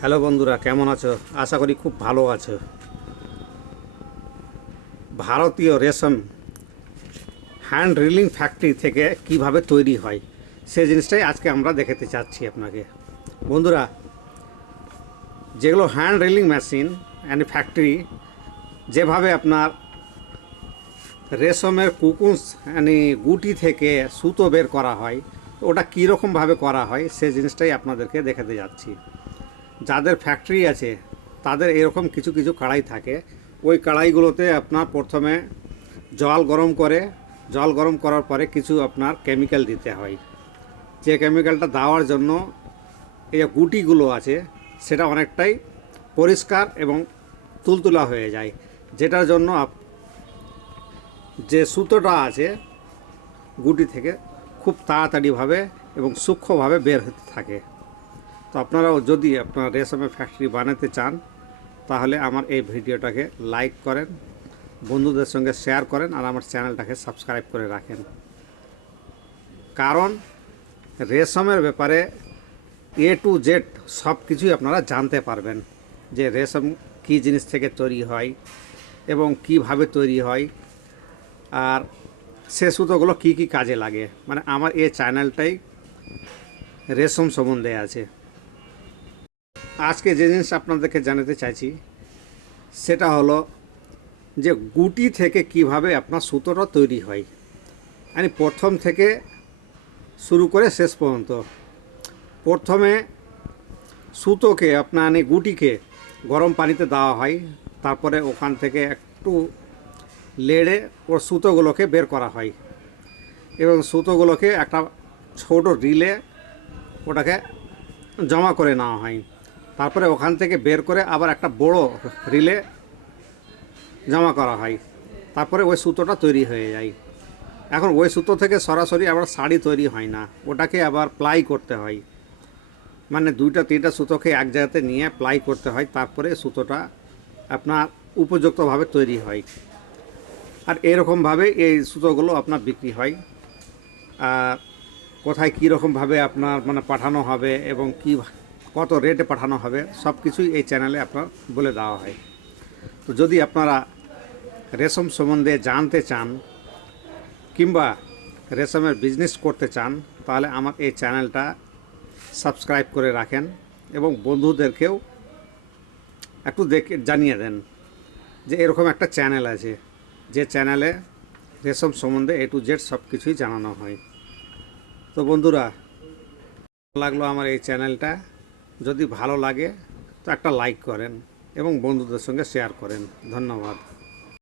Hello বন্ধুরা, কেমন আছো? আশা করি খুব ভালো আছো। ভারতীয় রেশম হ্যান্ড রিলিং ফ্যাক্টরি থেকে কিভাবে তৈরি হয় সেই জিনিসটাই আজকে আমরা দেখাতে চাচ্ছি আপনাকে। বন্ধুরা, যেগুলো hand reeling machine and factory যেভাবে আপনার রেশমের কুকুন্স মানে গুটি থেকে সুতো বের করা হয়, তো ওটা কীরকমভাবে করা হয় সেই জিনিসটাই আপনাদেরকে দেখাতে যাচ্ছি। যাদের ফ্যাক্টরি আছে তাদের এরকম কিছু কিছু কড়াই থাকে। ওই কড়াইগুলোতে আপনার প্রথমে জল গরম করার পরে কিছু আপনার কেমিক্যাল দিতে হয়। যে কেমিক্যালটা দেওয়ার জন্য এই গুটিগুলো আছে সেটা অনেকটাই পরিষ্কার এবং তুলতুলা হয়ে যায়, যেটার জন্য যে সুতোটা আছে গুটি থেকে খুব তাড়াতাড়িভাবে এবং সূক্ষ্মভাবে বের হতে থাকে। তো আপনারাও যদি আপনার রেশমের ফ্যাক্টরি বানাতে চান তাহলে আমার এই ভিডিওটাকে লাইক করেন, বন্ধুদের সঙ্গে শেয়ার করেন আর আমার চ্যানেলটাকে সাবস্ক্রাইব করে রাখেন। কারণ রেশমের ব্যাপারে এ টু জেড সব কিছুই আপনারা জানতে পারবেন, যে রেশম কী জিনিস থেকে তৈরি হয় এবং কিভাবে তৈরি হয়, আর সে সুতোগুলো কী কী কাজে লাগে। মানে আমার এই চ্যানেলটাই রেশম সম্বন্ধে আছে। আজকে যে জিনিস আপনাদেরকে জানাতে চাইছি সেটা হলো যে গুটি থেকে কিভাবে আপনার সুতোটা তৈরি হয়, মানে প্রথম থেকে শুরু করে শেষ পর্যন্ত। প্রথমে সুতোকে আপনার গুটিকে গরম পানিতে দেওয়া হয়, তারপরে ওখান থেকে একটু লেড়ে ওর সুতোগুলোকে বের করা হয় এবং সুতোগুলোকে একটা ছোট রিলে ওটাকে জমা করে নেওয়া হয়। তারপরে ওখান থেকে বের করে আবার একটা বড় রিলে জমা করা হয়, তারপরে ওই সুতোটা তৈরি হয়ে যায়। এখন ওই সুতো থেকে সরাসরি আবার শাড়ি তৈরি হয় না, ওটাকে আবার প্লাই করতে হয়। মানে দুইটা তিনটা সুতোকে এক জায়গাতে নিয়ে প্লাই করতে হয়, তারপরে সুতোটা আপনার উপযুক্তভাবে তৈরি হয়। আর এরকমভাবে এই সুতোগুলো আপনার বিক্রি হয়। আর কোথায় কীরকমভাবে আপনার মানে পাঠানো হবে এবং কত রেটে পাঠানো হবে সব কিছুই এই চ্যানেলে আপনার বলে দেওয়া হয়। তো যদি আপনারা রেশম সম্বন্ধে জানতে চান কিংবা রেশমের বিজনেস করতে চান তাহলে আমার এই চ্যানেলটা সাবস্ক্রাইব করে রাখেন এবং বন্ধুদেরকেও একটু জানিয়ে দেন যে এরকম একটা চ্যানেল আছে, যে চ্যানেলে রেশম সম্বন্ধে এ টু জেড সব কিছুই জানানো হয়। তো বন্ধুরা, লাগলো আমার এই চ্যানেলটা, যদি ভালো লাগে তো একটা লাইক করেন এবং বন্ধুদের সঙ্গে শেয়ার করেন। ধন্যবাদ।